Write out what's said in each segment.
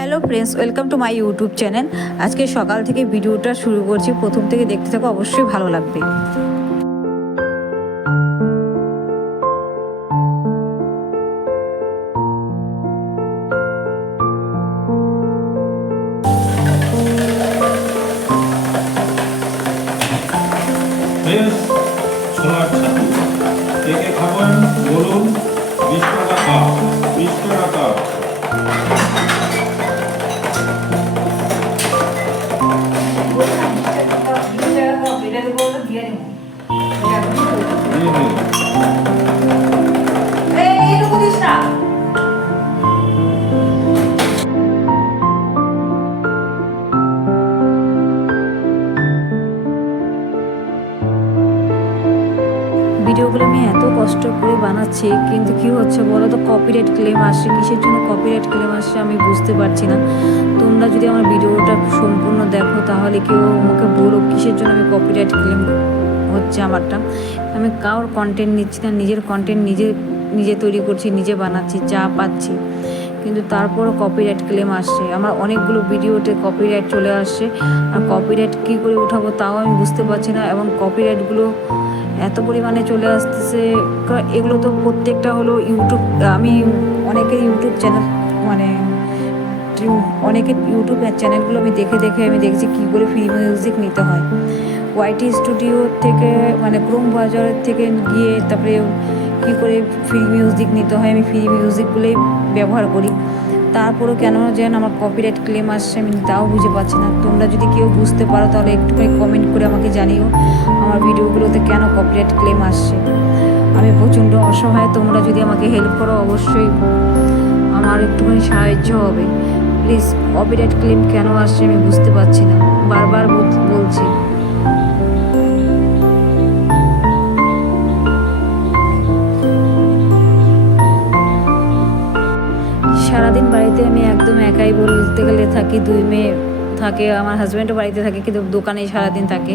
Hello friends, welcome to my YouTube channel. আজকে সকাল থেকে ভিডিওটা শুরু করছি, প্রথম থেকে দেখতে থাকো, অবশ্যই ভালো লাগবে। ফ্রেন্ডস, সোনার ছাতু কে কে খাবেন বলুন। 20 টাকা কাপ, 20 টাকা কাপ। দিয়ে দিন। ভিডিওগুলো আমি এত কষ্ট করে বানাচ্ছি, কিন্তু কি হচ্ছে বলো তো, কপিরাইট ক্লেম আসছে। কিসের জন্য কপিরাইট ক্লেম আসছে আমি বুঝতে পারছি না। তোমরা যদি আমার ভিডিওটা সম্পূর্ণ দেখো তাহলে কেউ আমাকে বলো কিসের জন্য আমি কপিরাইট ক্লেম হচ্ছে আমারটা। আমি কারোর কন্টেন্ট নিচ্ছি না, নিজের কন্টেন্ট নিজে নিজে তৈরি করছি, নিজে বানাচ্ছি, যা পাচ্ছি, কিন্তু তারপরও কপিরাইট ক্লেম আসছে। আমার অনেকগুলো ভিডিওতে কপিরাইট চলে আসছে, আর কপিরাইট কী করে উঠাবো তাও আমি বুঝতে পারছি না। এবং কপিরাইটগুলো এত পরিমাণে চলে আসতেছে, এগুলো তো প্রত্যেকটা হলো ইউটিউব। আমি অনেকের ইউটিউব চ্যানেল, মানে অনেকের ইউটিউব চ্যানেলগুলো আমি দেখে দেখে আমি দেখছি কী করে ফ্রি মিউজিক নিতে হয়। ওয়াইটি স্টুডিও থেকে, মানে ক্রোম ব্রাউজারের থেকে গিয়ে তারপরে কী করে ফ্রি মিউজিক নিতে হয়, আমি ফ্রি মিউজিকগুলোই ব্যবহার করি। তারপরেও কেন যেন আমার কপিরাইট ক্লেম আসছে আমি তাও বুঝে পাচ্ছি না। তোমরা যদি কেউ বুঝতে পারো তাহলে একটুখানি কমেন্ট করে আমাকে জানিও আমার ভিডিওগুলোতে কেন কপিরাইট ক্লেম আসছে। আমি প্রচণ্ড অসহায়, তোমরা যদি আমাকে হেল্প করো অবশ্যই আমার একটুখানি সাহায্য হবে। প্লিজ, কপিরাইট ক্লেম কেন আসছে আমি বুঝতে পারছি না, বারবার বলছি। সারাদিন বাড়িতে আমি একদম একাই বলতে গেলে থাকি। 2 মেয়ে থাকে, আমার হাজব্যান্ডও বাড়িতে থাকে কিন্তু দোকানেই সারাদিন থাকে।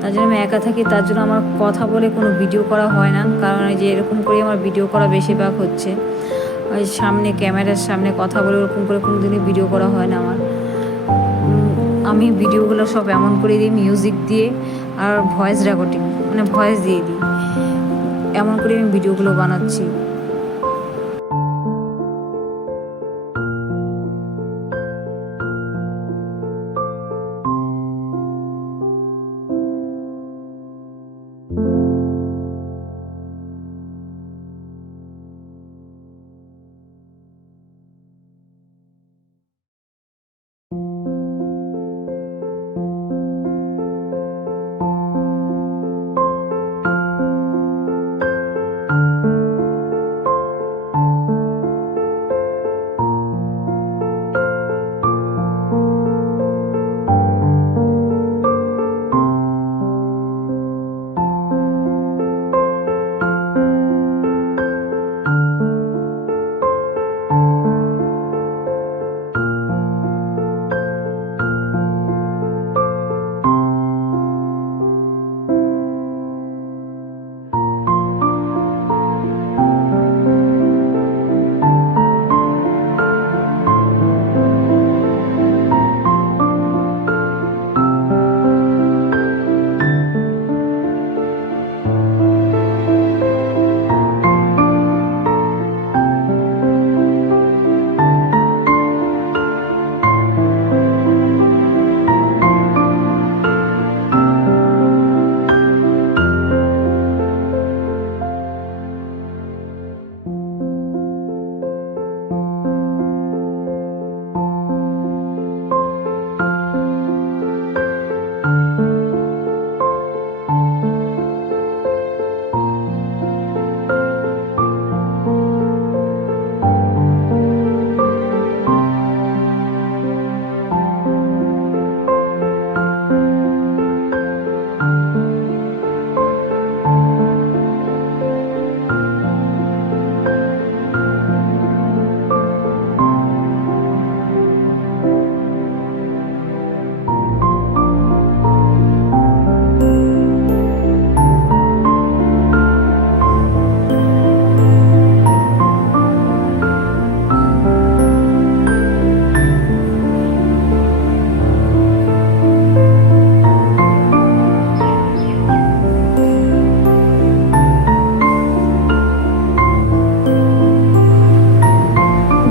তার জন্য আমি একা থাকি, তার জন্য আমার কথা বলে কোনো ভিডিও করা হয় না। কারণ এই যে এরকম করে আমার ভিডিও করা বেশিরভাগ হচ্ছে, ওই সামনে ক্যামেরার সামনে কথা বলে ওরকম করে কোনো দিনই ভিডিও করা হয় না আমার। আমি ভিডিওগুলো সব এমন করে দিই মিউজিক দিয়ে আর ভয়েস রেকর্ডিং, মানে ভয়েস দিয়ে দিই, এমন করে আমি ভিডিওগুলো বানাচ্ছি।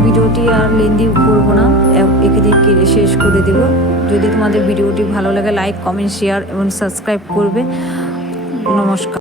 ভিডিওটি আর লেন্দি করবো না, একে দিয়ে শেষ করে দেব। যদি তোমাদের ভিডিওটি ভালো লাগে লাইক কমেন্ট শেয়ার এবং সাবস্ক্রাইব করবে। নমস্কার।